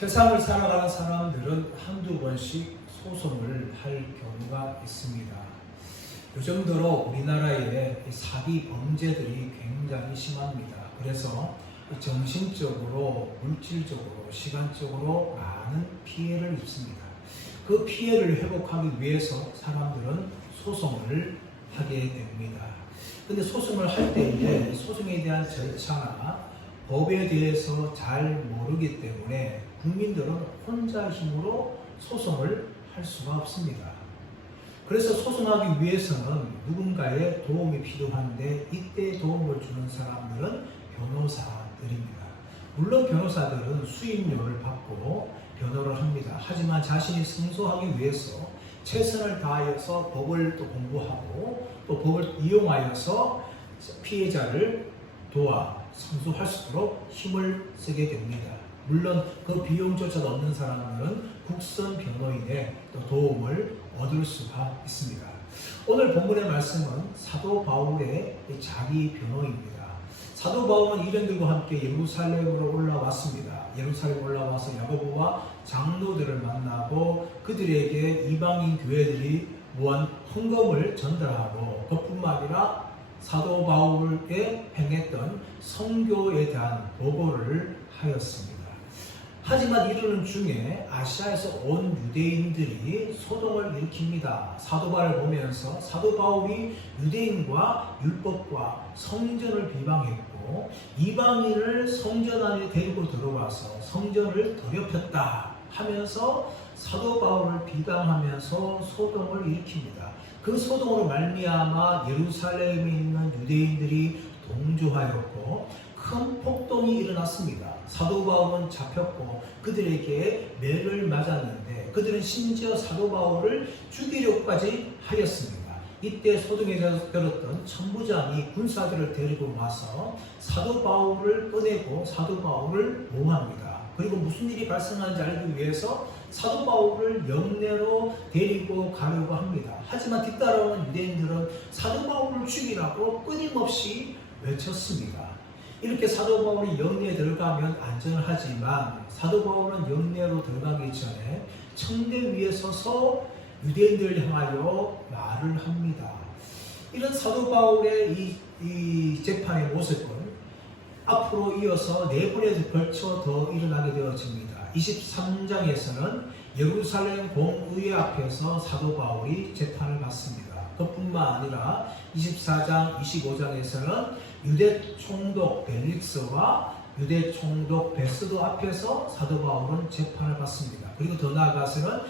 세상을 살아가는 사람들은 한두 번씩 소송을 할 경우가 있습니다. 요즘 들어 우리나라의 사기 범죄들이 굉장히 심합니다. 그래서 정신적으로, 물질적으로, 시간적으로 많은 피해를 입습니다. 그 피해를 회복하기 위해서 사람들은 소송을 하게 됩니다. 근데 소송을 할 때에 소송에 대한 절차나 법에 대해서 잘 모르기 때문에 국민들은 혼자 힘으로 소송을 할 수가 없습니다. 그래서 소송하기 위해서는 누군가의 도움이 필요한데 이때 도움을 주는 사람들은 변호사들입니다. 물론 변호사들은 수임료를 받고 변호를 합니다. 하지만 자신이 승소하기 위해서 최선을 다하여서 법을 또 공부하고 또 법을 이용하여서 피해자를 도와 승소할 수 있도록 힘을 쓰게 됩니다. 물론 그 비용조차 없는 사람들은 국선 변호인의 또 도움을 얻을 수가 있습니다. 오늘 본문의 말씀은 사도 바울의 자기 변호입니다. 사도 바울은 이전들과 함께 예루살렘으로 올라왔습니다. 예루살렘 올라와서 야고보와 장로들을 만나고 그들에게 이방인 교회들이 모은 헌금을 전달하고 그뿐만 아니라 사도 바울에 행했던 선교에 대한 보고를 하였습니다. 하지만 이러는 중에 아시아에서 온 유대인들이 소동을 일으킵니다. 사도 바울을 보면서 사도 바울이 유대인과 율법과 성전을 비방했고 이방인을 성전 안에 데리고 들어와서 성전을 더럽혔다 하면서 사도 바울을 비방하면서 소동을 일으킵니다. 그 소동으로 말미암아 예루살렘에 있는 유대인들이 동조하였고 큰 폭동이 일어났습니다. 사도 바울은 잡혔고 그들에게 매를 맞았는데 그들은 심지어 사도 바울을 죽이려고까지 하였습니다. 이때 소동에서 들었던 천부장이 군사들을 데리고 와서 사도 바울을 꺼내고 사도 바울을 모함합니다. 그리고 무슨 일이 발생하는지 알기 위해서 사도 바울을 영내로 데리고 가려고 합니다. 하지만 뒤따라오는 유대인들은 사도 바울을 죽이라고 끊임없이 외쳤습니다. 이렇게 사도 바울이 영내에 들어가면 안전하지만 사도 바울은 영내로 들어가기 전에 청대 위에 서서 유대인들을 향하여 말을 합니다. 이런 사도 바울의 이 재판의 모습은 앞으로 이어서 4번에 걸쳐 더 일어나게 되어집니다. 23장에서는 예루살렘 공의회 앞에서 사도 바울이 재판을 받습니다. 그뿐만 아니라 24장, 25장에서는 유대 총독 벨릭스와 유대 총독 베스도 앞에서 사도 바울은 재판을 받습니다. 그리고 더 나아가서는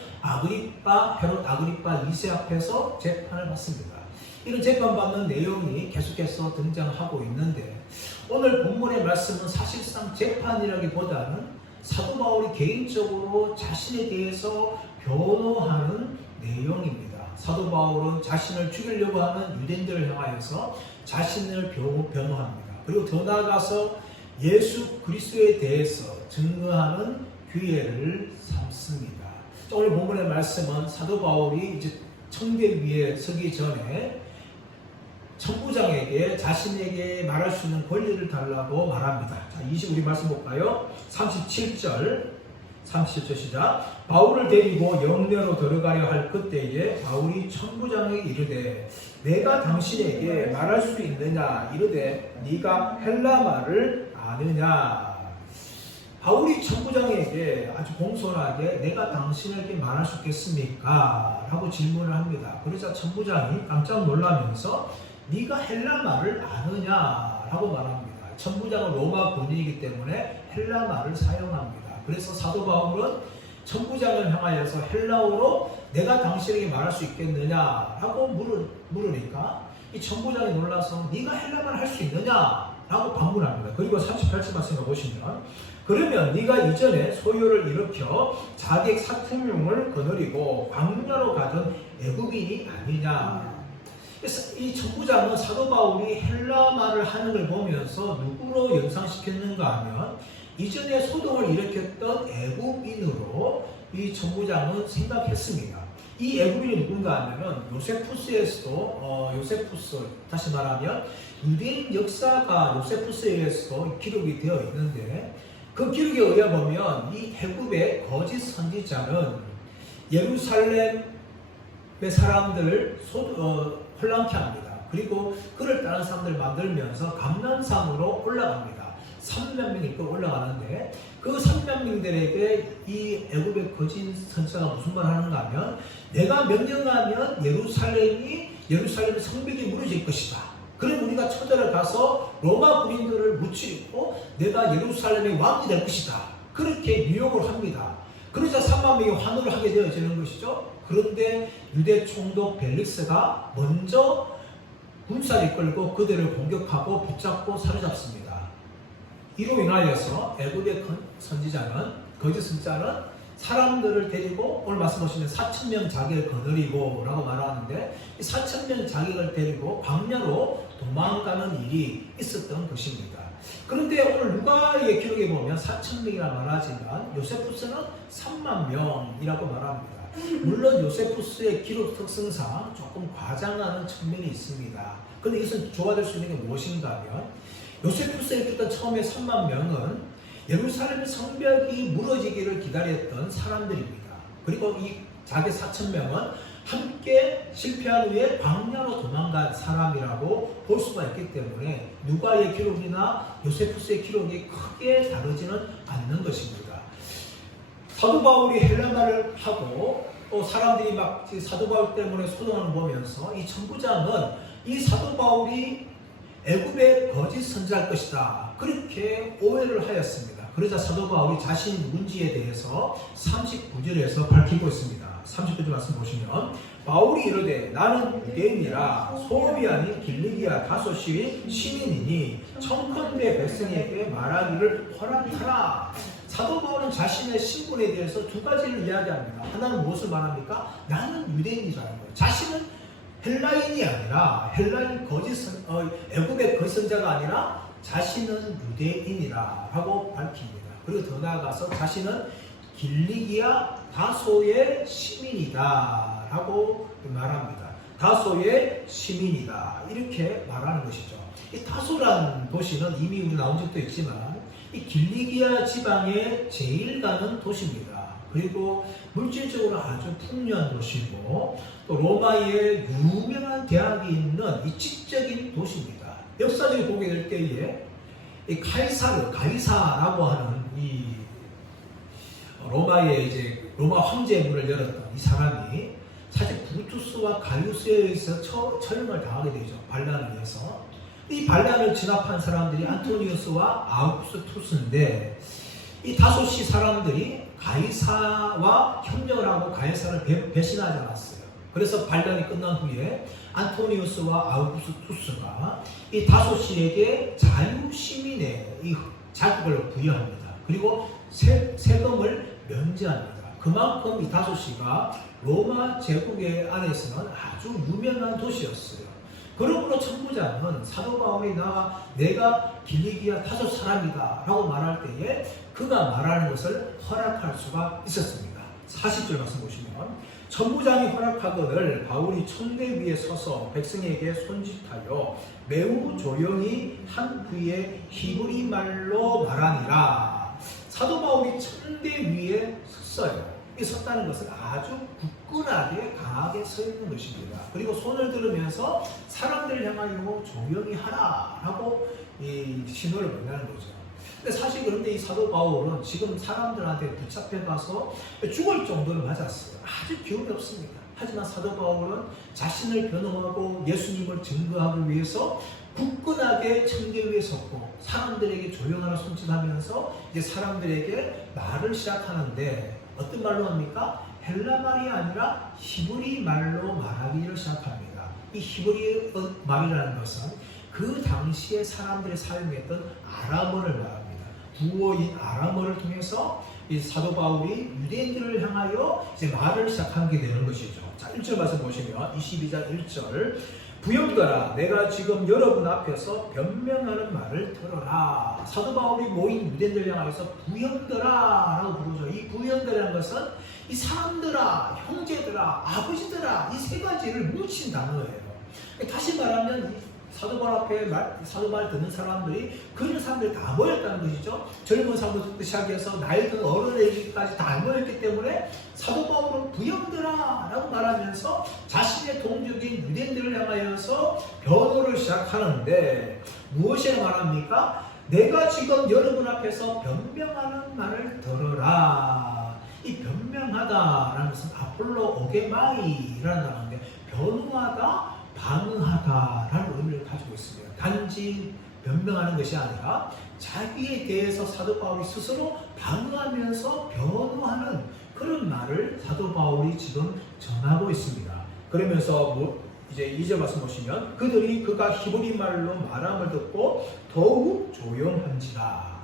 헤롯 아그리빠 2세 앞에서 재판을 받습니다. 이런 재판받는 내용이 계속해서 등장하고 있는데 오늘 본문의 말씀은 사실상 재판이라기보다는 사도 바울이 개인적으로 자신에 대해서 변호하는 내용입니다. 사도 바울은 자신을 죽이려고 하는 유대인들을 향하여서 자신을 변호합니다. 그리고 더 나아가서 예수 그리스도에 대해서 증거하는 기회를 삼습니다. 오늘 본문의 말씀은 사도 바울이 이제 청대 위에 서기 전에 천부장에게 자신에게 말할 수 있는 권리를 달라고 말합니다. 자, 우리 말씀 볼까요? 37절 시작. 바울을 데리고 영내로 들어가려 할 그때에 바울이 천부장에게 이르되 내가 당신에게 말할 수 있느냐 이르되 네가 헬라 말을 아느냐. 바울이 천부장에게 아주 공손하게 내가 당신에게 말할 수 있겠습니까? 라고 질문을 합니다. 그러자 천부장이 깜짝 놀라면서 네가 헬라 말을 아느냐? 라고 말합니다. 천부장은 로마 군인이기 때문에 헬라 말을 사용합니다. 그래서 사도 바울은 천부장을 향하여서 헬라어로 내가 당신에게 말할 수 있겠느냐? 라고 물으니까 이 천부장이 놀라서 네가 헬라 말을 할 수 있느냐? 라고 반문합니다. 그리고 38절 말씀을 보시면 그러면 네가 이전에 소요를 일으켜 자객 사택명을 거느리고 광야로 가던 애국인이 아니냐. 그래서 이 천부장은 사도 바울이 헬라 말을 하는 걸 보면서 누구로 연상시켰는가 하면 이전에 소동을 일으켰던 애국인으로 이 천부장은 생각했습니다. 이 애국인이 누군가 하면은 요세푸스 다시 말하면 유대인 역사가 요세푸스에 의해서 기록이 되어 있는데 그 기록에 의해 보면 이 애굽의 거짓 선지자는 예루살렘의 사람들을 혼란케 합니다. 그리고 그를 따른 사람들을 만들면서 감람산으로 올라갑니다. 3만 명이 또 올라가는데 그 3만 명들에게 이 애굽의 거짓 선지자가 무슨 말을 하는가 하면 내가 명령하면 예루살렘의 성벽이 무너질 것이다. 그럼 우리가 처절을 가서 로마 군인들을 무찌르고 내가 예루살렘의 왕이 될 것이다. 그렇게 유혹을 합니다. 그러자 3만 명이 환호를 하게 되어지는 것이죠. 그런데 유대 총독 벨릭스가 먼저 군사를 이끌고 그들을 공격하고 붙잡고 사로잡습니다. 이로 인하여서 애굽의 거짓 선지자는 사람들을 데리고 오늘 말씀하시는 4,000명 자객을 거느리고 라고 말하는데 이 4,000명 자객을 데리고 광야로 도망가는 일이 있었던 것입니다. 그런데 오늘 누가의 기록에 보면 4,000명이라 말하지만 요세푸스는 3만 명이라고 말합니다. 물론 요세푸스의 기록 특성상 조금 과장하는 측면이 있습니다. 그런데 이것은 조화될 수 있는 게 무엇인가 하면 요세푸스의 기록은 처음에 3만 명은 예루살렘 성벽이 무너지기를 기다렸던 사람들입니다. 그리고 이 자기 4,000명은 함께 실패한 후에 광야로 도망간 사람이라고 볼 수가 있기 때문에 누가의 기록이나 요세푸스의 기록이 크게 다르지는 않는 것입니다. 사도 바울이 헬라말을 하고 또 사람들이 막 사도 바울 때문에 소동을 보면서 이 천부장은 이 사도 바울이 애굽의 거짓 선지자일 것이다. 그렇게 오해를 하였습니다. 그러자 사도 바울이 자신이 누군지에 대해서 39절에서 밝히고 있습니다. 39절 말씀 보시면 바울이 이르되 나는 유대인이라 소읍이 아닌 길리기아 다소시의 시민이니 청컨대 백성에게 말하기를 허락하라. 사도 바울은 자신의 신분에 대해서 두 가지를 이야기합니다. 하나는 무엇을 말합니까? 나는 유대인이라는 거예요. 자신은 헬라인이 아니라 애굽의 거짓 선지자가 아니라 자신은 유대인이라고 밝힙니다. 그리고 더 나아가서 자신은 길리기아 다소의 시민이다라고 말합니다. 다소의 시민이다 이렇게 말하는 것이죠. 이 다소라는 도시는 이미 우리 나온 적도 있지만 이 길리기아 지방의 제일 가는 도시입니다. 그리고 물질적으로 아주 풍요한 도시고 또 로마의 유명한 대학이 있는 이 지적인 도시입니다. 역사적으로 보게 될 때에 이 가이사라고 하는 이 로마의 이제 로마 황제의 문을 열었던 이 사람이 사실 브루투스와 가이우스에 의해서 처형을 당하게 되죠. 반란을 위해서. 이 반란을 진압한 사람들이 안토니우스와 아우구스투스인데 이 다소시 사람들이 가이사와 협력을 하고 가이사를 배신하지 않았어요. 그래서 반란이 끝난 후에 안토니우스와 아우구스투스가 이 다소시에게 자유시민의 이 자격을 부여합니다. 그리고 세금을 면제합니다. 그만큼 이 다소시가 로마 제국의 안에서는 아주 유명한 도시였어요. 그러므로 천부장은 사도 바울이 내가 길리기아 다소 사람이다 라고 말할 때에 그가 말하는 것을 허락할 수가 있었습니다. 40절 말씀 보시면 천부장이 허락하거늘 바울이 천대 위에 서서 백성에게 손짓하여 매우 조용히 한 후에 히브리 말로 말하니라. 사도 바울이 천대 위에 섰어요. 이 섰다는 것은 아주 굳건하게 강하게 서 있는 것입니다. 그리고 손을 들으면서 사람들을 향하여 조용히 하라라고 이 신호를 보내는 거죠. 근데 사실 그런데 이 사도 바울은 지금 사람들한테 붙잡혀가서 죽을 정도로 맞았어요. 아주 기운이 없습니다. 하지만 사도 바울은 자신을 변호하고 예수님을 증거하기 위해서 굳건하게 천대 위에 섰고 사람들에게 조용하라 손짓하면서 이제 사람들에게 말을 시작하는데 어떤 말로 합니까? 헬라 말이 아니라 히브리 말로 말하기를 시작합니다. 이 히브리 말이라는 것은 그 당시에 사람들이 사용했던 아람어를 말합니다. 구어인 아람어를 통해서 이 사도 바울이 유대인들을 향하여 이제 말을 시작하게 되는 것이죠. 자, 1절 말씀 보시면 22장 1절 부염더라 내가 지금 여러분 앞에서 변명하는 말을 들어라. 사도 바울이 모인 유대인들 향하여서 부염더라 라고 부르죠. 이 부염더라는 것은 이 사람들아, 형제들아, 아버지들아 이 세 가지를 뭉친 단어예요. 다시 말하면 사도 바울 앞에 사도 말 듣는 사람들이 그런 사람들이 다 모였다는 것이죠. 젊은 사람부터 시작해서 나이 든 어른에게까지 다 모였기 때문에 사도 바울은 부형들아 라고 말하면서 자신의 동족인 유대인들을 향하여서 변호를 시작하는데 무엇이라 말합니까? 내가 지금 여러분 앞에서 변명하는 말을 들어라. 이 변명하다라는 것은 아폴로 오게마이라는 단어인데 변호하다, 방어하다라는 의미를 가지고 있습니다. 단지 변명하는 것이 아니라 자기에 대해서 사도 바울이 스스로 방어하면서 변호하는 그런 말을 사도 바울이 지금 전하고 있습니다. 그러면서 이제 2절 말씀 보시면 그들이 그가 히브리 말로 말함을 듣고 더욱 조용한지라.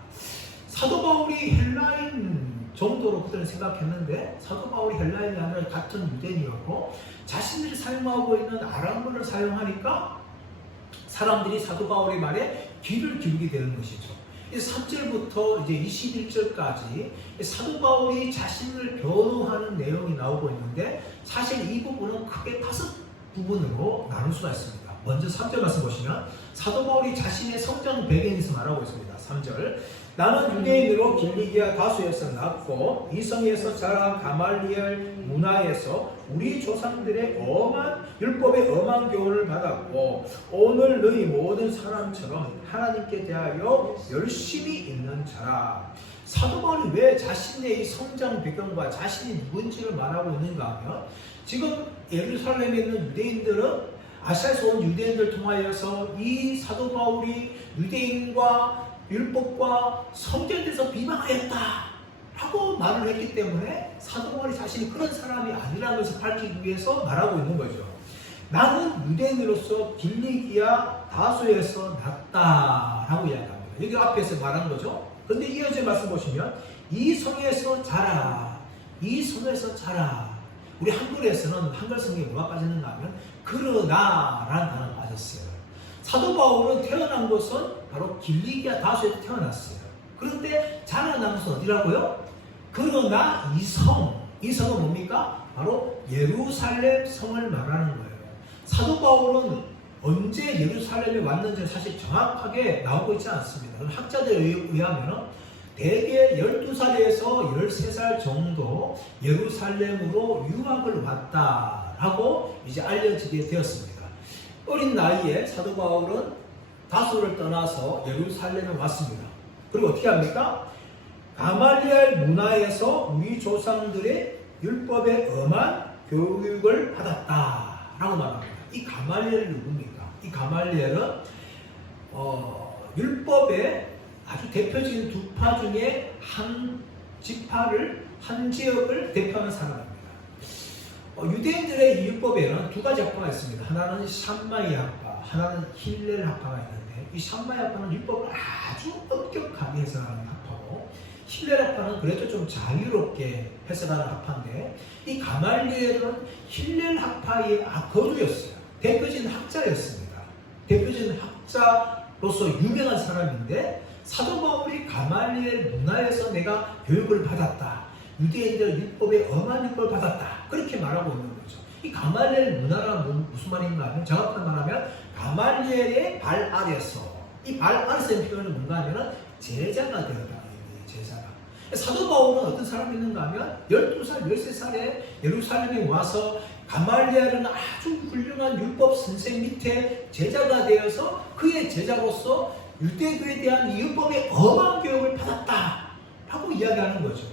사도 바울이 헬라인 정도로 그들은 생각했는데 사도 바울이 헬라인이 아니라 같은 유대인이었고 자신들이 사용하고 있는 아람어를 사용하니까 사람들이 사도 바울의 말에 귀를 기울이게 되는 것이죠. 3절부터 이제 21절까지 사도 바울이 자신을 변호하는 내용이 나오고 있는데 사실 이 부분은 크게 5부분으로 나눌 수가 있습니다. 먼저 3절 말씀 보시면 사도 바울이 자신의 성장 배경에서 말하고 있습니다. 3절 나는 유대인으로 길리기아 다수에서 낳고 이 성에서 자란 가말리엘 문화에서 우리 조상들의 율법의 엄한 교훈을 받았고 오늘 너희 모든 사람처럼 하나님께 대하여 열심히 있는 자라. 사도 바울이 왜 자신의 이 성장 배경과 자신이 누군지를 말하고 있는가 하면 지금 예루살렘에 있는 유대인들은 아시아에서 온 유대인들 통하여서 이 사도 바울이 유대인과 율법과 성전에 대해서 비방하였다 라고 말을 했기 때문에 사도 바울이 자신이 그런 사람이 아니라는 것을 밝히기 위해서 말하고 있는 거죠. 나는 유대인으로서 길리기아 다소에서 났다 라고 이야기합니다. 여기 앞에서 말한 거죠. 그런데 이어져 말씀 보시면 이 성에서 자라, 이 성에서 자라. 우리 한글에서는 한글 성경에 뭐가 빠졌는가 하면 그러나 라는 단어가 빠졌어요. 사도 바울은 태어난 곳은 바로 길리기아 다소에서 태어났어요. 그런데 자라난 것은 어디라고요? 그러나 이 성은 뭡니까? 바로 예루살렘 성을 말하는 거예요. 사도 바울은 언제 예루살렘에 왔는지 사실 정확하게 나오고 있지 않습니다. 학자들에 의하면 대개 12살에서 13살 정도 예루살렘으로 유학을 왔다라고 이제 알려지게 되었습니다. 어린 나이에 사도 바울은 다소를 떠나서 예루살렘에 왔습니다. 그리고 어떻게 합니까? 가말리엘 문화에서 우리 조상들의 율법에 엄한 교육을 받았다라고 말합니다. 이 가말리엘은 누굽니까? 이 가말리엘은 율법의 아주 대표적인 두 파 중에 한 지역을 대표하는 사람입니다. 유대인들의 율법에는 두 가지 학파가 있습니다. 하나는 샴마이 학파, 하나는 힐렐 학파가 있는데 이 샴마이 학파는 율법을 아주 엄격하게 해석하는 학파고 힐렐 학파는 그래도 좀 자유롭게 해석하는 학파인데 이 가말리엘은 힐렐 학파의 거두였어요. 대표적인 학자였습니다. 대표적인 학자로서 유명한 사람인데 사도 바울이 가말리엘 문화에서 내가 교육을 받았다. 유대인들 율법에 엄한 율법을 받았다. 그렇게 말하고 있는 거죠. 이 가말리엘 문화란 무슨 말인가 하면 정확하게 말하면 가말리엘의 발 아래서 이 발 아래서의 표현은 뭔가 하면 제자가 되었다. 제자가. 사도 바울은 어떤 사람이 있는가 하면 12살, 13살에 예루살렘에 와서 가말리엘은 아주 훌륭한 율법 선생 밑에 제자가 되어서 그의 제자로서 유대교에 대한 율법의 엄한 교육을 받았다 라고 이야기하는 거죠.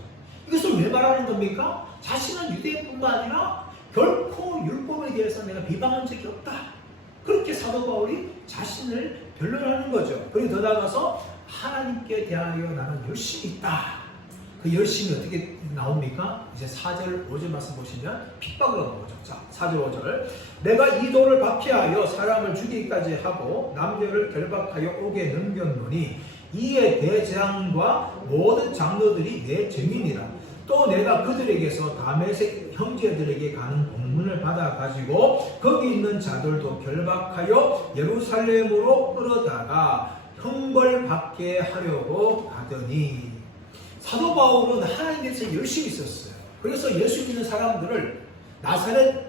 이것을 왜 말하는 겁니까? 자신은 유대인뿐만 아니라 결코 율법에 대해서 내가 비방한 적이 없다. 그렇게 사도 바울이 자신을 변론하는 거죠. 그리고 더 나아가서 하나님께 대하여 나는 열심히 있다. 그 열심이 어떻게 나옵니까? 이제 4절, 5절 말씀 보시면 핍박으로 나오죠. 자, 4절, 5절. 내가 이 돌을 박해하여 사람을 죽이기까지 하고 남녀를 결박하여 옥에 넘겼노니 이에 대장과 모든 장로들이 내 증인이라. 또 내가 그들에게서 다메섹 형제들에게 가는 공문을 받아가지고 거기 있는 자들도 결박하여 예루살렘으로 끌어다가 형벌받게 하려고 하더니 사도 바울은 하나님께서 열심히 있었어요. 그래서 예수 믿는 사람들을 나사렛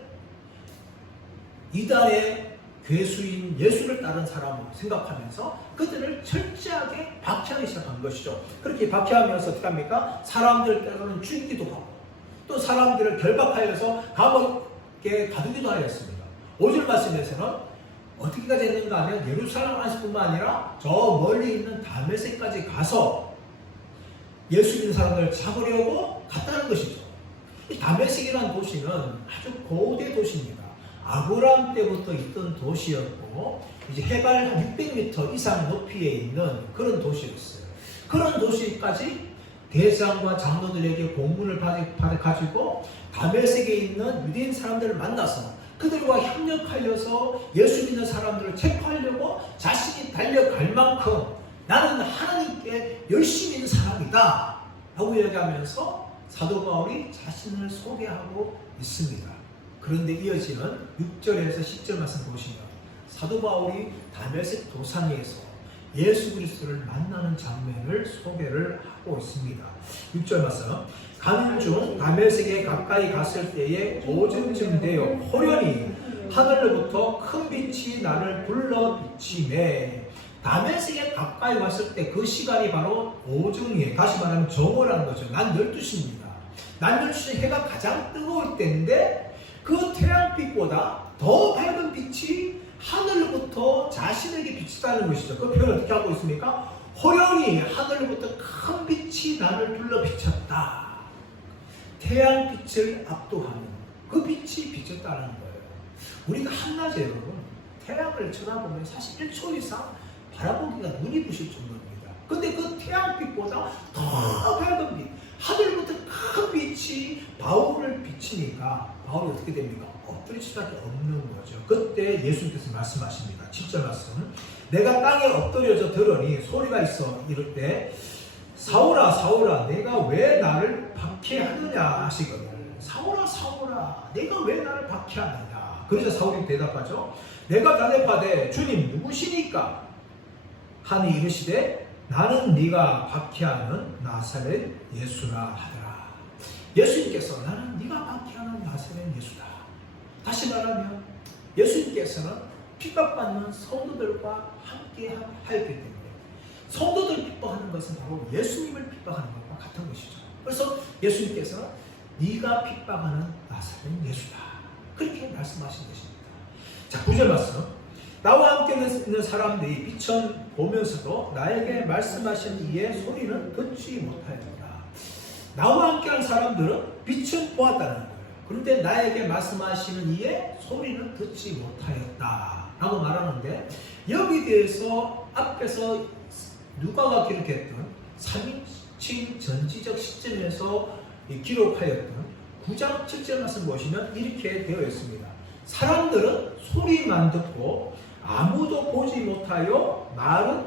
이단의 괴수인 예수를 따른 사람으로 생각하면서 그들을 철저하게 박해하기 시작한 것이죠. 그렇게 박해하면서 어떻게 합니까? 사람들 때로는 죽이기도 하고 또 사람들을 결박하여서 감옥에 가두기도 하였습니다. 5절 말씀에서는 어떻게까지 했는가 하면 예루살렘 안뿐만 아니라 저 멀리 있는 다메섹까지 가서 예수 믿는 사람들을 잡으려고 갔다는 것이죠. 이 다메섹이라는 도시는 아주 고대 도시입니다. 아브라함 때부터 있던 도시였고 이제 해발 한 600m 이상 높이에 있는 그런 도시였어요. 그런 도시까지 대장과 장로들에게 공문을 받아가지고 다메섹에 있는 유대인 사람들을 만나서 그들과 협력하여서 예수 믿는 사람들을 체포하려고 자신이 달려갈 만큼 나는 하나님께 열심히 있는 사람이다 라고 이야기하면서 사도 바울이 자신을 소개하고 있습니다. 그런데 이어지는 6절에서 10절 말씀 보시면 사도 바울이 다메섹 도상에서 예수 그리스도를 만나는 장면을 소개를 하고 있습니다. 6절 말씀 가는 중 다메섹에 가까이 갔을 때에 오전쯤 되어 호련히 하늘로부터 큰 빛이 나를 불러 비치매 다메섹에 가까이 왔을 때 그 시간이 바로 오전이에요. 다시 말하면 정오라는 거죠. 난 12시입니다. 난 12시 해가 가장 뜨거울 때인데 그 태양빛보다 더 밝은 빛이 하늘로부터 자신에게 비치다는 것이죠. 그 표현을 어떻게 하고 있습니까? 호련히 하늘로부터 큰 빛이 나를 불러 비쳤다. 태양빛을 압도하는 그 빛이 비쳤다는 거예요. 우리가 한낮에 여러분 태양을 쳐다보면 사실 1초 이상 바라보기가 눈이 부실 정도입니다. 근데 그 태양빛보다 더 밝은 빛, 하늘부터 큰 빛이 바울을 비치니까 바울이 어떻게 됩니까? 엎드릴 수밖에 없는 거죠. 그때 예수님께서 말씀하십니다. 7절 말씀. 내가 땅에 엎드려져 들으니 소리가 있어 이럴 때 사울아 사울아 내가 왜 나를 박해하느냐 하시거든. 사울아 사울아 내가 왜 나를 박해하느냐. 그래서 사울이 대답하죠. 내가 대답하되 주님 누구시니까 하니 이르시되 나는 네가 박해하는 나사렛 예수라 하더라. 예수님께서 나는 네가 박해하는 나사렛 예수다. 다시 말하면 예수님께서는 핍박받는 성도들과 함께 하였기 때문에 성도들 핍박하는 것은 바로 예수님을 핍박하는 것과 같은 것이죠. 그래서 예수님께서는 네가 핍박하는 나사렛 예수다. 그렇게 말씀하신 것입니다. 자, 9절 말씀. 나와 함께 있는 사람들이 빛을 보면서도 나에게 말씀하신 이의 소리는 듣지 못하였다. 나와 함께한 사람들은 빛을 보았다는 거예요. 그런데 나에게 말씀하시는 이의 소리는 듣지 못하였다 라고 말하는데 여기에 대해서 앞에서 누가가 기록했던 327 전지적 시점에서 기록하였던 9장 7절 말씀 보시면 이렇게 되어 있습니다. 사람들은 소리만 듣고 아무도 보지 못하여 말은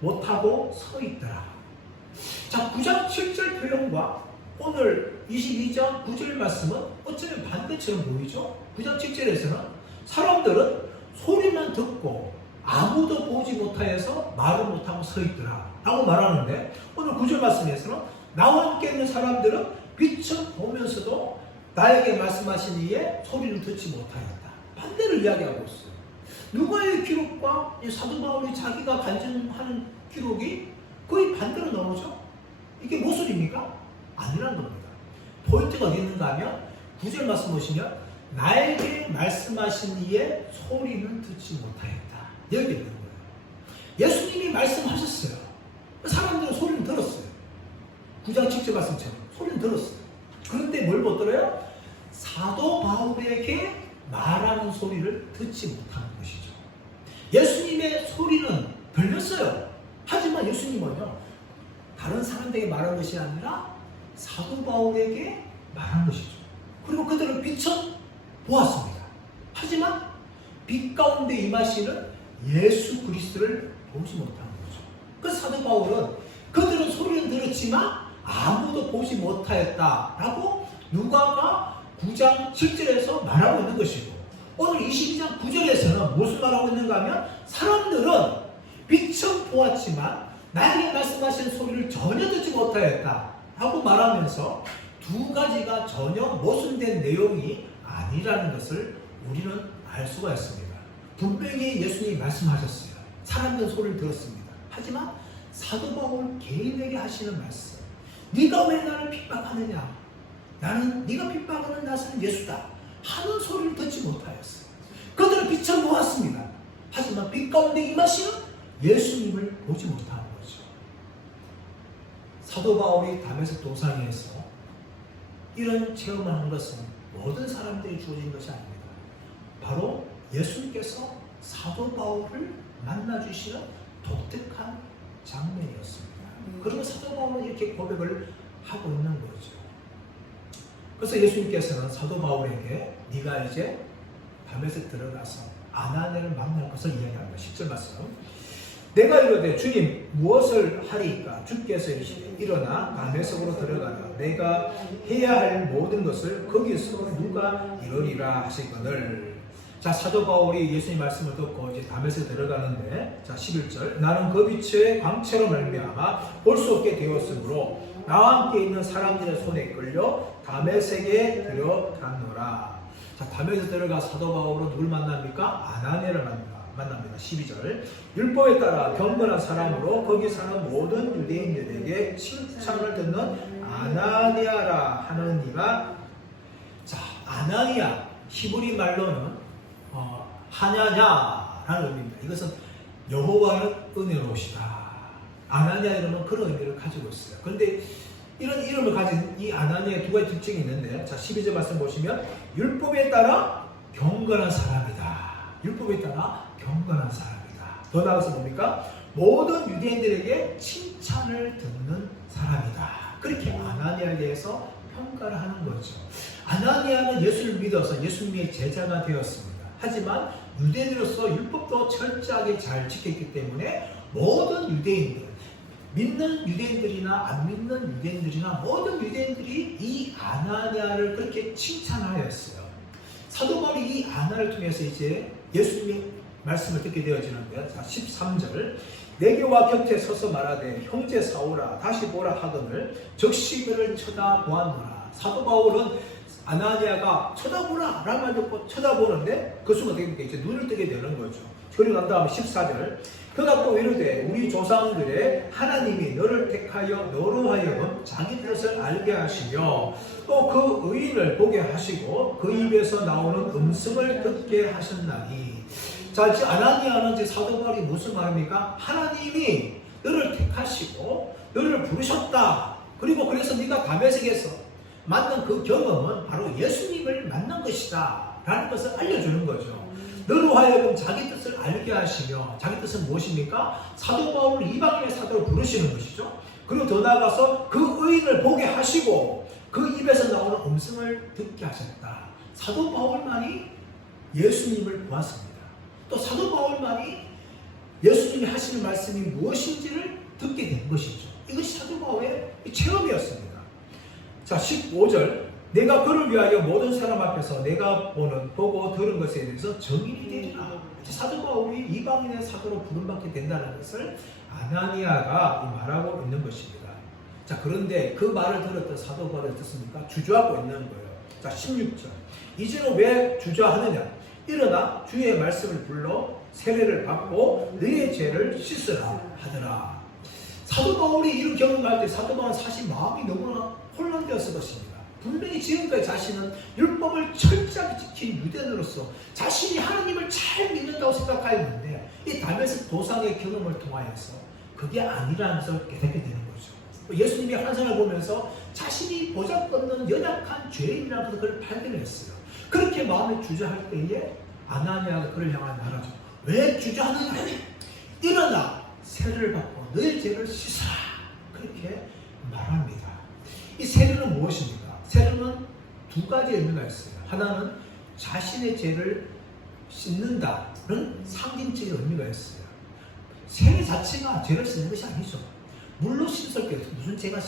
못하고 서 있더라. 자, 9장 7절 표현과 오늘 22장 9절 말씀은 어쩌면 반대처럼 보이죠? 9장 7절에서는 사람들은 소리만 듣고 아무도 보지 못하여서 말을 못하고 서 있더라 라고 말하는데 오늘 9절 말씀에서는 나와 함께 있는 사람들은 빛을 보면서도 나에게 말씀하신 이에 소리를 듣지 못하였다. 반대를 이야기하고 있어요. 누가의 기록과 이 사도 바울이 자기가 간증하는 기록이 거의 반대로 나오죠. 이게 무엇입니까? 아니라는 겁니다. 포인트가 어디 있는가 하면 9절 말씀 보시면 나에게 말씀하신 이의 소리는 듣지 못하였다. 여기 있는 거예요. 예수님이 말씀하셨어요. 사람들은 소리는 들었어요. 9장 7절 말씀처럼 소리는 들었어요. 그런데 뭘 못 들어요? 사도 바울에게 말하는 소리를 듣지 못하는 것이죠. 예수님의 소리는 들렸어요. 하지만 예수님은요, 다른 사람들에게 말한 것이 아니라 사도 바울에게 말한 것이죠. 그리고 그들은 빛은 보았습니다. 하지만 빛 가운데 임하시는 예수 그리스도를 보지 못하는 거죠. 그래서 사도 바울은 그들은 소리는 들었지만 아무도 보지 못하였다라고 누가가 9장 7절에서 말하고 있는 것이고 오늘 22장 9절에서는 무슨 말하고 있는가 하면 사람들은 빛은 보았지만 나에게 말씀하신 소리를 전혀 듣지 못하였다 라고 말하면서 두 가지가 전혀 모순된 내용이 아니라는 것을 우리는 알 수가 있습니다. 분명히 예수님이 말씀하셨어요. 사람들 소리를 들었습니다. 하지만 사도 바울 개인에게 하시는 말씀, 네가 왜 나를 핍박하느냐, 나는 네가 핍박하는 나는 예수다 하는 소리를 듣지 못하였어요. 그들은 빛을 보았습니다. 하지만 빛 가운데 임하시는 예수님을 보지 못한 거죠. 사도 바울이 다메섹 도상에서 이런 체험을 한 것은 모든 사람들이 주어진 것이 아닙니다. 바로 예수님께서 사도 바울을 만나주시는 독특한 장면이었습니다. 그리고 사도 바울은 이렇게 고백을 하고 있는 거죠. 그래서 예수님께서는 사도 바울에게 네가 이제 다메섹 들어가서 아나니아를 만날 것을 이야기합니다. 10절 말씀. 내가 이르되 주님 무엇을 하리이까? 주께서 이르시되 일어나 다메섹으로 들어가라. 내가 해야 할 모든 것을 거기서 누가 이루리라 하시거늘. 자, 사도 바울이 예수님 말씀을 듣고 이제 다메섹에 들어가는데, 자 11절 나는 그 빛의 광채로 말미암아 볼 수 없게 되었으므로 나와 함께 있는 사람들의 손에 끌려 다메섹에 들어갔노라. 자, 다메섹에 들어가 사도 바울은 누굴 만납니까? 아나니아를 만납니다. 12절 율법에 따라 경건한 사람으로 거기 사는 모든 유대인들에게 칭찬을 듣는 아나니아라 하는 이가, 자, 아나니아 히브리 말로는 하냐냐라는 의미입니다. 이것은 여호와의 은혜로우시다. 아나니아 이름은 그런 의미를 가지고 있어요. 그런데 이런 이름을 가진 이 아나니아의 두 가지 특징이 있는데, 자 12절 말씀 보시면 율법에 따라 경건한 사람이다. 율법에 따라 경건한 사람이다. 더 나아가서 뭡니까? 모든 유대인들에게 칭찬을 듣는 사람이다. 그렇게 아나니아에 대해서 평가를 하는 거죠. 아나니아는 예수를 믿어서 예수님의 제자가 되었습니다. 하지만 유대인으로서 율법도 철저하게 잘 지켰기 때문에 모든 유대인들, 믿는 유대인들이나 안 믿는 유대인들이나 모든 유대인들이 이 아나니아를 그렇게 칭찬하였어요. 사도 바울이 이 아나를 통해서 이제 예수님의 말씀을 듣게 되어지는데요. 자 13절 내게 와 곁에 서서 말하되 형제 사오라 다시 보라 하거늘 즉시 그를 쳐다보았노라. 사도 바울은 아나니아가 쳐다보라 라는 말 듣고 쳐다보는데 그 순간 이제 눈을 뜨게 되는 거죠. 그리고 난 다음에 14절 그가 또 이르되 우리 조상들의 하나님이 너를 택하여 너로 하여금 자기 뜻을 알게 하시며 또 그 의인을 보게 하시고 그 입에서 나오는 음성을 듣게 하셨나니. 자, 이제 아나니아는 이제 사도 바울이 무슨 말입니까? 하나님이 너를 택하시고 너를 부르셨다. 그리고 그래서 네가 다메섹에서 만난 그 경험은 바로 예수님을 만난 것이다 라는 것을 알려주는 거죠. 너로 하여금 자기 뜻을 알게 하시며, 자기 뜻은 무엇입니까? 사도 바울을 이방인의 사도로 부르시는 것이죠. 그리고 더 나아가서 그 의인을 보게 하시고 그 입에서 나오는 음성을 듣게 하셨다. 사도 바울만이 예수님을 보았습니다. 또 사도 바울만이 예수님이 하시는 말씀이 무엇인지를 듣게 된 것이죠. 이것이 사도 바울의 체험이었습니다. 자 15절 내가 그를 위하여 모든 사람 앞에서 내가 보고 들은 것에 대해서 증인이 되리라. 사도 바울이 이방인의 사도로 부름받게 된다는 것을 아나니아가 말하고 있는 것입니다. 자, 그런데 그 말을 들었던 사도 바울이 어떻습니까? 주저하고 있는 거예요. 자 16절 이제는 왜 주저하느냐? 일어나 주의 말씀을 불러 세례를 받고 너의 죄를 씻으라 하더라. 사도 바울이 이런 경험을 할 때 사도 바울은 사실 마음이 너무나 혼란되었을 것입니다. 분명히 지금까지 자신은 율법을 철저하게 지킨 유대인으로서 자신이 하나님을 잘 믿는다고 생각하였는데 이 다메섹 도상의 경험을 통하여서 그게 아니라는 것을 깨닫게 되는 거죠. 예수님이 환상을 보면서 자신이 보잘것없는 연약한 죄인이라는 것을 발견했어요. 그렇게 마음에 주저할 때에 아나니아가 그를 향한 말하죠. 왜 주저하느냐? 일어나 세례를 받고 너의 죄를 씻어라. 그렇게 말합니다. 이 세례는 무엇입니까? 세례는 두 가지 의미가 있어요. 하나는 자신의 죄를 씻는다는 상징적인 의미가 있어요. 세례 자체가 죄를 씻는 것이 아니죠. 물로 씻을 때 무슨 죄가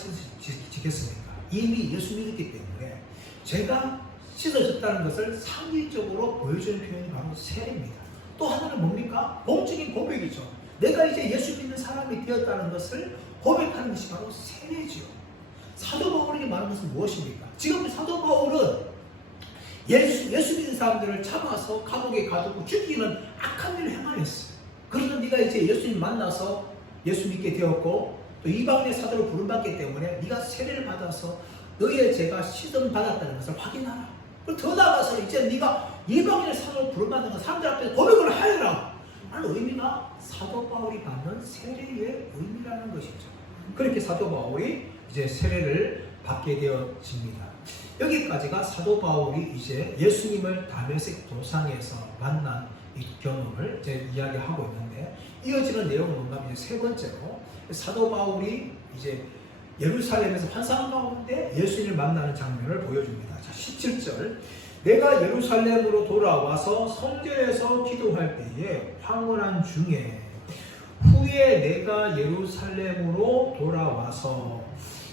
지겠습니까? 이미 예수 믿었기 때문에 죄가 씻어졌다는 것을 상징적으로 보여주는 표현이 바로 세례입니다. 또 하나는 뭡니까? 공적인 고백이죠. 내가 이제 예수 믿는 사람이 되었다는 것을 고백하는 것이 바로 세례죠. 사도 바울이 말하는 것은 무엇입니까? 지금 사도 바울은 예수 믿는 사람들을 잡아서 감옥에 가두고 죽이는 악한 일을 행하였어요. 그러나 네가 이제 예수님 만나서 예수 믿게 되었고 또 이방인의 사도로 부름받기 때문에 네가 세례를 받아서 너의 죄가 씻음 받았다는 것을 확인하라. 그리고 더 나아가서 이제 네가 이방인의 사도로 부름받는 것 사람들 앞에서 고백을 하여라 하는 의미가 사도 바울이 받는 세례의 의미라는 것이죠. 그렇게 사도 바울이 이제 세례를 받게 되어집니다. 여기까지가 사도 바울이 이제 예수님을 다메섹 도상에서 만난 이 경험을 이제 이야기하고 있는데, 이어지는 내용은 뭔가 이제 세 번째로 사도 바울이 이제 예루살렘에서 환상 가운데 예수님을 만나는 장면을 보여줍니다. 자, 17절. 내가 예루살렘으로 돌아와서 성전에서 기도할 때에 황홀한 중에 후에 내가 예루살렘으로 돌아와서,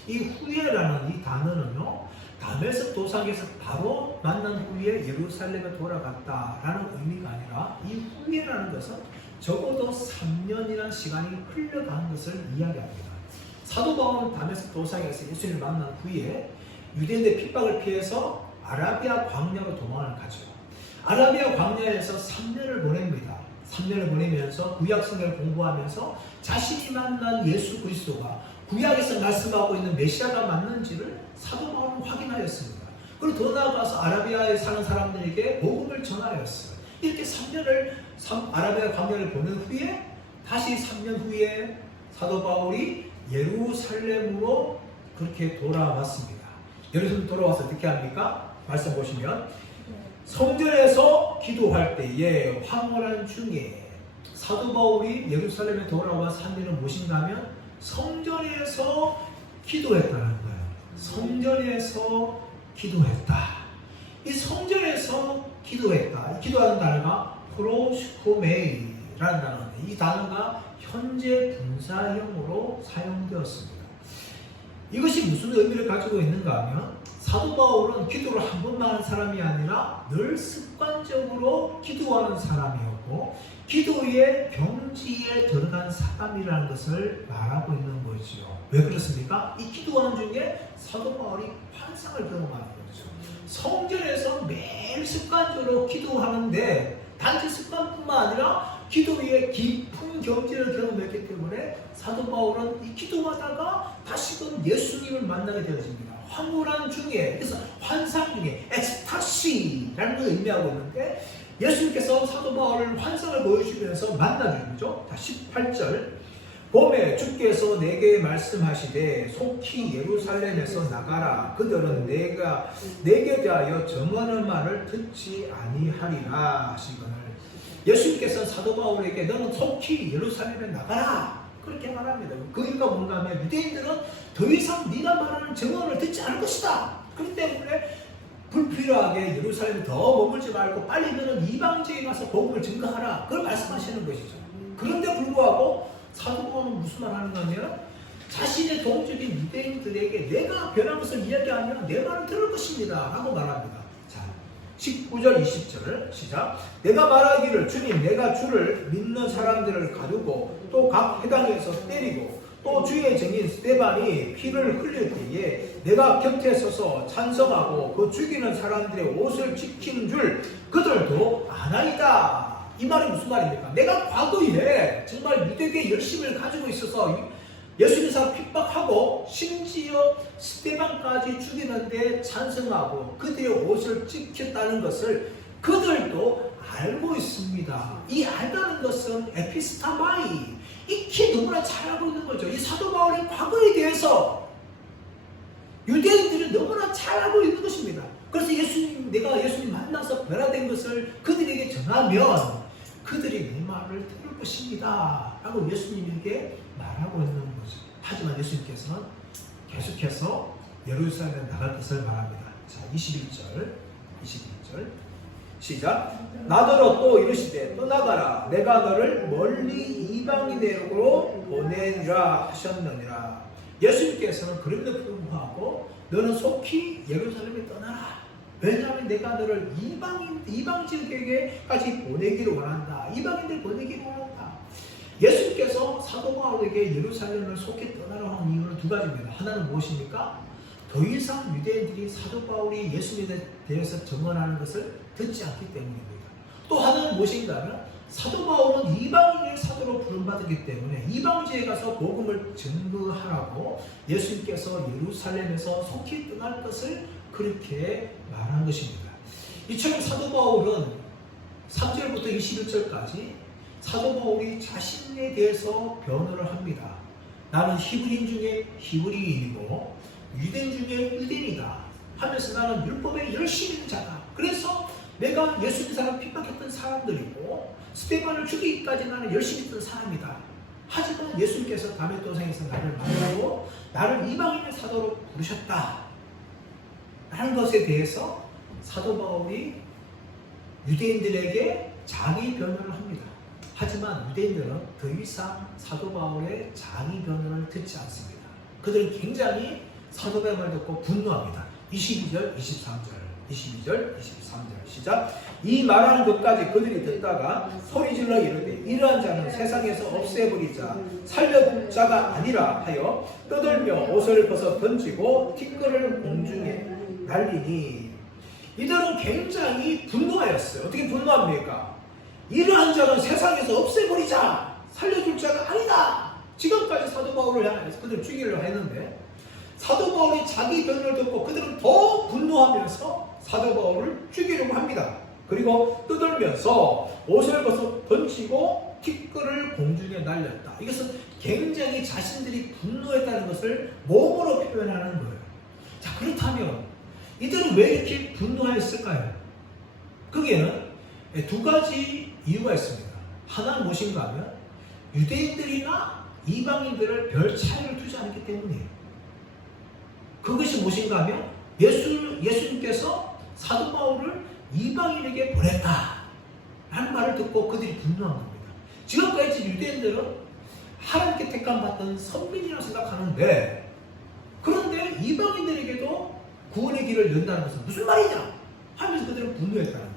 이 후에라는 이 단어는요, 다메섹 도상에서 바로 만난 후에 예루살렘에 돌아갔다라는 의미가 아니라 이 후에라는 것은 적어도 3년이라는 시간이 흘러간 것을 이야기합니다. 사도 바울은 다메섹 도상에서 예수님을 만난 후에 유대인의 핍박을 피해서 아라비아 광야로 도망을 가죠. 아라비아 광야에서 3년을 보냅니다. 3년을 보내면서 구약성경을 공부하면서 자신이 만난 예수 그리스도가 구약에서 말씀하고 있는 메시아가 맞는지를 사도 바울은 확인하였습니다. 그리고 더 나아가서 아라비아에 사는 사람들에게 복음을 전하였어요. 이렇게 3년을 아라비아 광야를 보낸 후에 다시 3년 후에 사도 바울이 예루살렘으로 그렇게 돌아왔습니다. 예루살렘 돌아와서 어떻게 합니까? 말씀 보시면 성전에서 기도할 때에 황홀한 중에, 사도 바울이 예루살렘에 돌아와서 한 일은 무엇인가 하면 성전에서 기도했다는 거예요. 성전에서 기도했다. 이 성전에서 기도했다. 기도하는 단어가 프로스코메이라는 단어인데, 이 단어가 현재 분사형으로 사용되었습니다. 이것이 무슨 의미를 가지고 있는가 하면, 사도 바울은 기도를 한 번만 하는 사람이 아니라 늘 습관적으로 기도하는 사람이었고 기도의 경지에 들어간 사람이라는 것을 말하고 있는 거죠. 왜 그렇습니까? 이 기도하는 중에 사도 바울이 환상을 경험하는 거죠. 성전에서 매일 습관적으로 기도하는데 단지 습관뿐만 아니라 기도의 깊은 경지를 경험했기 때문에 사도 바울은 이 기도하다가 다시금 예수님을 만나게 되어집니다. 황홀한 중에, 그래서 환상 중에 엑스타시라는 걸 의미하고 있는데, 예수님께서 사도 바울을 환상을 보여주면서 만나주는 거죠. 자, 18절. 봄에 주께서 내게 말씀하시되 속히 예루살렘에서 나가라. 그들은 내가 내게 대하여 정하는 말을 듣지 아니하리라 하시거늘. 예수님께서 사도 바울에게 너는 속히 예루살렘에 나가라 그렇게 말합니다. 그 이유가 뭔가 하면 유대인들은 더 이상 네가 말하는 증언을 듣지 않을 것이다. 그렇기 때문에 불필요하게 예루살렘에 더 머물지 말고 빨리 너는 이방지에 가서 복음을 증거하라. 그걸 말씀하시는 것이죠. 그런데 불구하고 사도 바울은 무슨 말 하는가 하면 자신의 동족인 유대인들에게 내가 변한 것을 이야기하면 내 말을 들을 것입니다 라고 말합니다. 자, 19절 20절 시작. 내가 말하기를 주님 내가 주를 믿는 사람들을 가두고 또 각 회당에서 때리고 또 주의 증인 스데반이 피를 흘릴 때에 내가 곁에 서서 찬성하고 그 죽이는 사람들의 옷을 지키는 줄 그들도 아나이다. 이 말이 무슨 말입니까? 내가 과거에 정말 유대교의 열심을 가지고 있어서 예수님 사람 핍박하고 심지어 스데반까지 죽이는데 찬성하고 그들의 옷을 지켰다는 것을 그들도 알고 있습니다. 이 알다는 것은 에피스타마이, 익히 너무나 잘 알고 있는 거죠. 이 사도 바울의 과거에 대해서 유대인들이 너무나 잘 알고 있는 것입니다. 그래서 내가 예수님 만나서 변화된 것을 그들에게 전하면 그들이 내 말을 들을 것입니다 라고 예수님에게 말하고 있는 거죠. 하지만 예수님께서는 계속해서 예루살렘에 나갈 것을 말합니다. 자, 21절 시작. 나더러 또 이르시되 떠나가라. 내가 너를 멀리 이방인에게로 보내리라 하셨느니라. 예수님께서는 그럼에도 불구하고 너는 속히 예루살렘에 떠나라. 왜냐하면 내가 너를 이방 지역에게까지 보내기를 원한다. 이방인들 보내기를 원한다. 예수님께서 사도 바울에게 예루살렘을 속히 떠나라고 하는 이유는 두 가지입니다. 하나는 무엇입니까? 더 이상 유대인들이 사도 바울이 예수님에 대해서 증언하는 것을 듣지 않기 때문입니다. 또 하나는 무엇인가 하면 사도 바울은 이방인의 사도로 부름받았기 때문에 이방지에 가서 복음을 증거하라고 예수님께서 예루살렘에서 속히 떠날 것을 그렇게 말한 것입니다. 이처럼 사도 바울은 3절부터 21절까지 사도 바울이 자신에 대해서 변호를 합니다. 나는 히브리인 중에 히브리인이고 유대인 중에 유대인이다 하면서 나는 율법에 열심히 있는 자다. 그래서 내가 예수 믿는 사람 핍박했던 사람들이고 스데반을 죽이기까지 나는 열심히 있던 사람이다. 하지만 예수님께서 다메 도상에서 나를 만나고 나를 이방인의 사도로 부르셨다 하는 것에 대해서 사도 바울이 유대인들에게 자기 변호를 합니다. 하지만 유대인들은 더 이상 사도 바울의 자기 변호를 듣지 않습니다. 그들은 굉장히 사도 바울의 말을 듣고 분노합니다. 22절, 23절. 22절, 23절 시작. 이 말하는 것까지 그들이 듣다가 소리질러 이르되 이러한 자는 세상에서 없애버리자 살려둘 자가 아니라 하여 떠들며 옷을 벗어 던지고 티끌을 공중에 날리니 이들은 굉장히 분노하였어요. 어떻게 분노합니까? 이러한 자는 세상에서 없애버리자 살려줄 자가 아니다. 지금까지 사도 바울을 향해서 그들을 죽이려고 했는데 사도 바울이 자기 변호를 듣고 그들은 더 분노하면서 사도 바울을 죽이려고 합니다. 그리고 떠들면서 옷을 벗어 던지고 티끌을 공중에 날렸다. 이것은 굉장히 자신들이 분노했다는 것을 몸으로 표현하는 거예요. 자, 그렇다면 이들은 왜 이렇게 분노하였을까요? 거기에는 두 가지 이유가 있습니다. 하나는 무엇인가 하면 유대인들이나 이방인들을 별 차이를 두지 않기 때문이에요. 그것이 무엇인가 하면 예수님께서 사도 바울을 이방인에게 보냈다 라는 말을 듣고 그들이 분노한 겁니다. 지금까지 유대인들은 하나님께 택함받던 선민이라고 생각하는데 그런데 이방인들에게도 구원의 길을 연다는 것은 무슨 말이냐 하면서 그들은 분노했다는 거예요.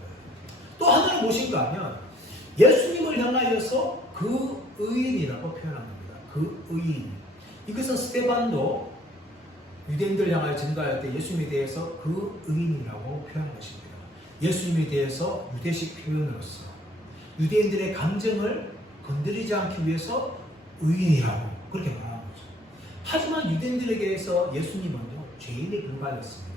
또 하나는 무엇인가 하면 예수님을 향하여서 그 의인이라고 표현합니다. 그 의인. 이것은 스데반도 유대인들 향하여 증거할 때 예수님에 대해서 그 의인이라고 표현한 것입니다. 예수님에 대해서 유대식 표현으로서 유대인들의 감정을 건드리지 않기 위해서 의인이라고 그렇게 말하는 거죠. 하지만 유대인들에게서 예수님은요 죄인에 불과하였습니다.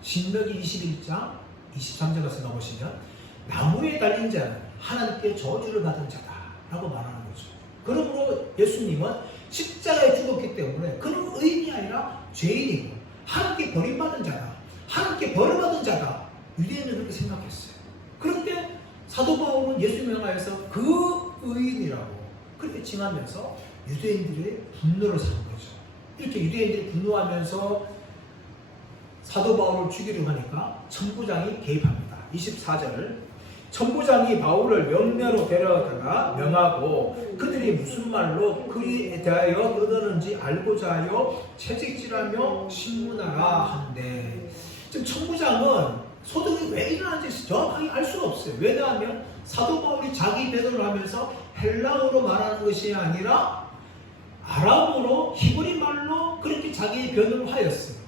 신명기 21장 23절 같은 거 보시면 나무에 달린 자는 하나님께 저주를 받은 자다라고 말하는 거죠. 그러므로 예수님은 십자가에 죽었기 때문에 그는 의인이 아니라 죄인이고 하나님께 버림받은 자다. 하나님께 벌받은 자다. 유대인은 그렇게 생각했어요. 그런데 사도 바울은 예수님을 향하여서 그 의인이라고 그렇게 칭하면서 유대인들의 분노를 산 거죠. 이렇게 유대인들이 분노하면서 사도 바울을 죽이려고 하니까 천부장이 개입합니다. 24절 천부장이 바울을 명례로 데려다가 명하고 그들이 무슨 말로 그에 대하여 떠드는지 알고자 하여 채찍질하며 신문하라 한대. 지금 천부장은 소동이 왜 일어나는지 정확하게 알 수가 없어요. 왜냐하면 사도 바울이 자기 변호를 하면서 헬라어로 말하는 것이 아니라 아람어로 히브리 말로 그렇게 자기 변호를 하였어요.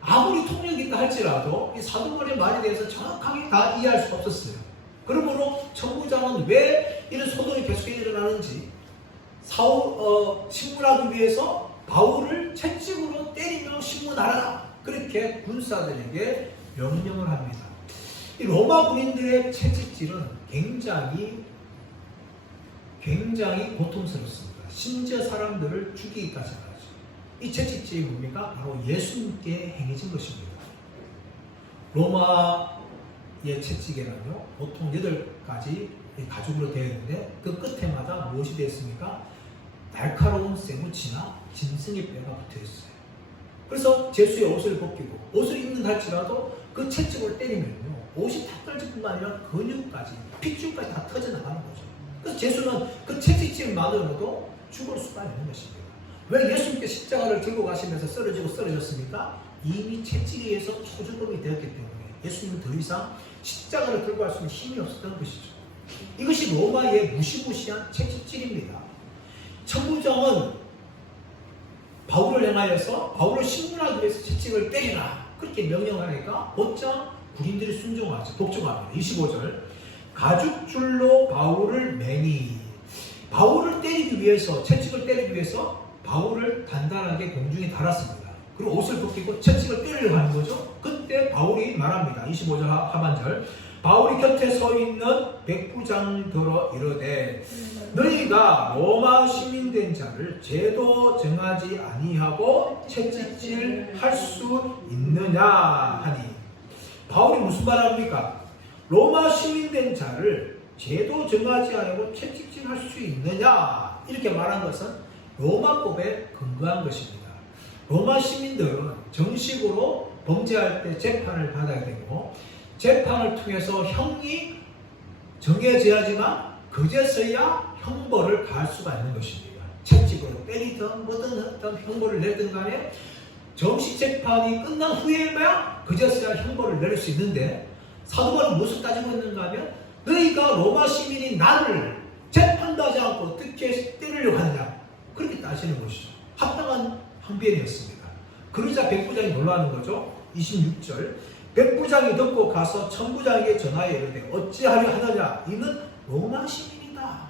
아무리 통역이 있다 할지라도 이 사도 바울의 말에 대해서 정확하게 다 이해할 수가 없었어요. 그러므로 천부장은 왜 이런 소동이 계속 일어나는지 신문하기 위해서 바울을 채찍으로 때리며 신문하라 그렇게 군사들에게 명령을 합니다. 이 로마 군인들의 채찍질은 굉장히 고통스럽습니다. 심지어 사람들을 죽이기까지 하죠. 이 채찍질이 뭡니까? 바로 예수님께 행해진 것입니다. 로마의 채찍에는요 보통 8가지 가죽으로 되어 있는데 그 끝에마다 무엇이 되어 있습니까? 날카로운 쇠붙이나 짐승의 뼈가 붙어 있어요. 그래서 제수의 옷을 벗기고 옷을 입는다 할지라도 그 채찍을 때리면요 옷이 다 떨어질 뿐만 아니라 근육까지 핏줄까지 다 터져나가는 거죠. 그래서 제수는 그 채찍질만으로도 죽을 수가 있는 것입니다. 왜 예수님께 십자가를 들고 가시면서 쓰러졌습니까? 이미 채찍에 의해서 초절범이 되었기 때문에 예수님은 더 이상 십자가를 들고 갈 수 있는 힘이 없었던 것이죠. 이것이 로마의 무시무시한 채찍질입니다. 천부장은 바울을 향하여서 바울을 신문하기 위해서 채찍을 때리라 그렇게 명령하니까 곧장 군인들이 순종하죠. 복종합니다. 25절 가죽줄로 바울을 매니 바울을 때리기 위해서 채찍을 때리기 위해서 바울을 단단하게 공중에 달았습니다. 그리고 옷을 벗기고 채찍을 때리려고 하는 거죠. 그때 바울이 말합니다. 25절 하반절 바울이 곁에 서 있는 백부장들어 이르되 너희가 로마 시민된 자를 죄도 정하지 아니하고 채찍질 할 수 있느냐 하니 바울이 무슨 말합니까? 로마 시민된 자를 죄도 정하지 아니하고 채찍질 할 수 있느냐 이렇게 말한 것은 로마법에 근거한 것입니다. 로마 시민들은 정식으로 범죄할 때 재판을 받아야 되고 재판을 통해서 형이 정해져야지만 그제서야 형벌을 가할 수가 있는 것입니다. 채찍으로 때리든 뭐든 어떤 형벌을 내든 간에 정식 재판이 끝난 후에야 그제서야 형벌을 내릴 수 있는데 사도 바울은 무엇을 따지고 있는가 하면 너희가 로마 시민인 나를 재판도 하지 않고 어떻게 때리려고 하느냐 그렇게 따지는 것이죠. 합당한 항변이었습니다. 그러자 백부장이 놀라는 거죠. 26절 백부장이 듣고 가서 천부장에게 전하여 이르되 어찌하려 하느냐 이는 로마 시민이다.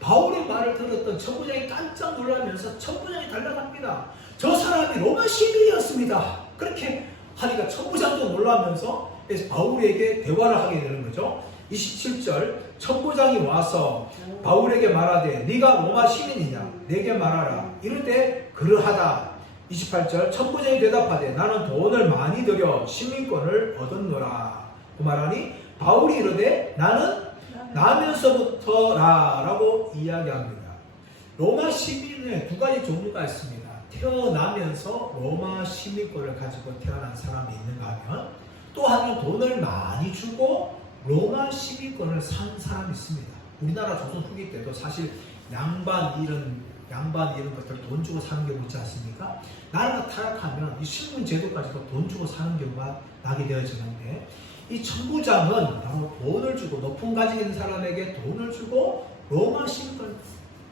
바울의 말을 들었던 천부장이 깜짝 놀라면서 천부장이 달려갑니다. 저 사람이 로마 시민이었습니다. 그렇게 하니까 천부장도 놀라면서 바울에게 대화를 하게 되는 거죠. 27절 천부장이 와서 바울에게 말하되 네가 로마 시민이냐 내게 말하라 이르되 그러하다. 28절 천부장이 대답하되 나는 돈을 많이 들여 시민권을 얻었노라. 그 말하니 바울이 이르되 나는 나면서부터라 라고 이야기합니다. 로마 시민의 두 가지 종류가 있습니다. 태어나면서 로마 시민권을 가지고 태어난 사람이 있는가 하면 또 하나는 돈을 많이 주고 로마 시민권을 산 사람이 있습니다. 우리나라 조선 후기 때도 사실 양반 이런 것들 돈 주고 사는 경우 있지 않습니까? 나라가 타락하면 이 신분 제도까지도 돈 주고 사는 경우가 나게 되어지는데 이 천부장은 바로 돈을 주고 높은 가지고 있는 사람에게 돈을 주고 로마 시민권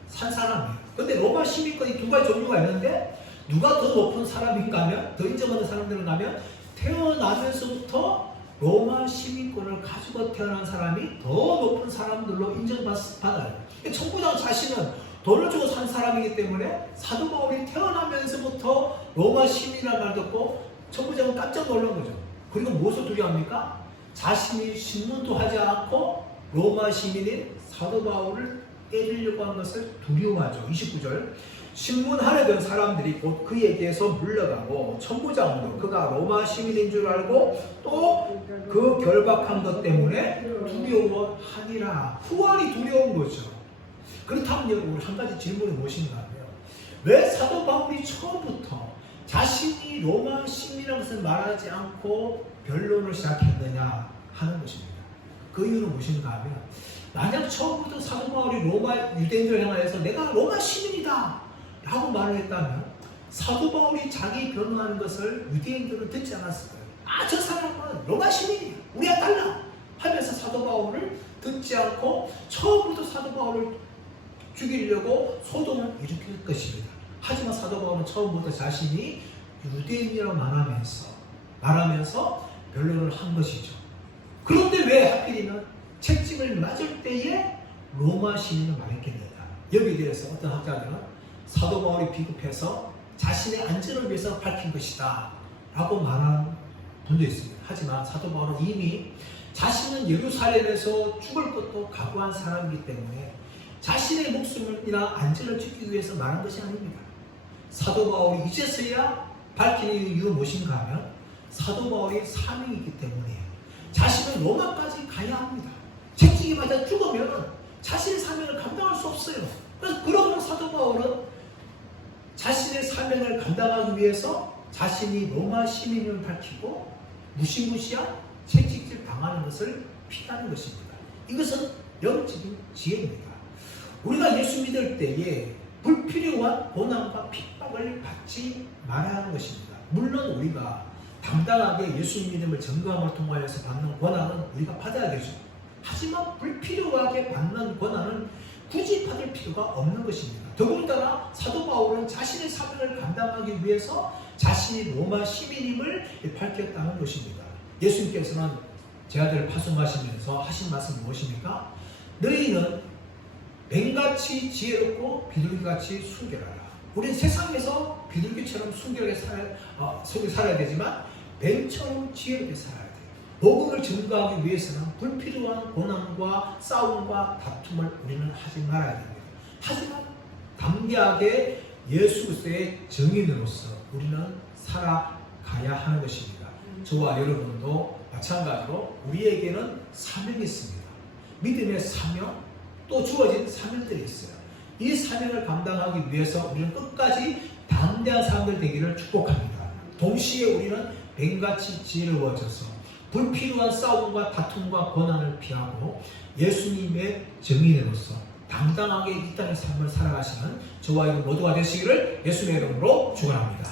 산 사람이에요. 근데 로마 시민권이 두 가지 종류가 있는데 누가 더 높은 사람인가 하면 더 인정하는 사람들은 하면 태어나면서부터 로마 시민권을 가지고 태어난 사람이 더 높은 사람들로 인정받아요. 천부장 자신은 돈을 주고 산 사람이기 때문에 사도 바울이 태어나면서부터 로마 시민이라는 말 듣고 천부장은 깜짝 놀란 거죠. 그리고 무엇을 두려워합니까? 자신이 신문도 하지 않고 로마 시민인 사도 바울을 때리려고 한 것을 두려워하죠. 29절 신문하려던 사람들이 곧 그에게서 물러가고 천부장도 그가 로마 시민인 줄 알고 또 그 결박한 것 때문에 두려워하니라. 후원이 두려운 거죠. 그렇다면 여러분 한 가지 질문이 무엇인가 하면 왜 사도 바울이 처음부터 자신이 로마 시민이라는 것을 말하지 않고 변론을 시작했느냐 하는 것입니다. 그 이유는 무엇인가 하면 만약 처음부터 사도 바울이 로마 유대인들을 향하여서 내가 로마 시민이다 라고 말을 했다면 사도 바울이 자기 변호하는 것을 유대인들은 듣지 않았을 거예요. 저 사람은 로마 시민이야 우리와 달라 하면서 사도 바울을 듣지 않고 처음부터 사도 바울을 죽이려고 소동을 일으킬 것입니다. 하지만 사도 바울은 처음부터 자신이 유대인이라고 말하면서 변론을 한 것이죠. 그런데 왜 하필이면 채찍을 맞을 때에 로마 시민을 말했겠느냐. 여기에 대해서 어떤 학자들은 사도 바울이 비급해서 자신의 안전을 위해서 밝힌 것이다 라고 말하는 분도 있습니다. 하지만 사도 바울은 이미 자신은 예루살렘에서 죽을 것도 각오한 사람이기 때문에 자신의 목숨이나 안전을 지키기 위해서 말한 것이 아닙니다. 사도 바울이 이제서야 밝히는 이유는 무엇인가 하면 사도 바울이 사명이기 때문이에요. 자신은 로마까지 가야 합니다. 채찍이 맞아 죽으면 자신의 사명을 감당할 수 없어요. 그래서 그러면 사도 바울은 자신의 사명을 감당하기 위해서 자신이 로마 시민을 밝히고 무시무시한 채찍질 당하는 것을 피하는 것입니다. 이것은 영적인 지혜입니다. 우리가 예수 믿을 때에 불필요한 고난과 핍박을 받지 말아야 하는 것입니다. 물론 우리가 당당하게 예수 믿음을 증거함을 통하여서 받는 고난은 우리가 받아야 되죠. 하지만 불필요하게 받는 고난은 굳이 받을 필요가 없는 것입니다. 더군다나 사도 바울은 자신의 사명을 감당하기 위해서 자신이 로마 시민임을 밝혔다는 것입니다. 예수님께서는 제 아들을 파송하시면서 하신 말씀이 무엇입니까? 너희는 맹같이 지혜롭고 비둘기같이 순결하라. 우리는 세상에서 비둘기처럼 순결하게 살아야 되지만 맹처럼 지혜롭게 살아야 돼요. 복음을 증거하기 위해서는 불필요한 고난과 싸움과 다툼을 우리는 하지 말아야 됩니다. 하지만 담대하게 예수 그리스도의 증인으로서 우리는 살아가야 하는 것입니다. 저와 여러분도 마찬가지로 우리에게는 사명이 있습니다. 믿음의 사명, 또 주어진 사명들이 있어요. 이 사명을 감당하기 위해서 우리는 끝까지 담대한 사람들 되기를 축복합니다. 동시에 우리는 뱀같이 지혜로워져서 불필요한 싸움과 다툼과 고난을 피하고 예수님의 증인으로서 당당하게 이 땅의 삶을 살아가시는 저와 여러분 모두가 되시기를 예수님의 이름으로 축원합니다.